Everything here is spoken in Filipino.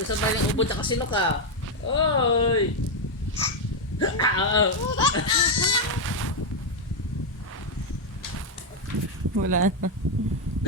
Isa ba yung ubo tsaka sinok ah? Oy! Wala na.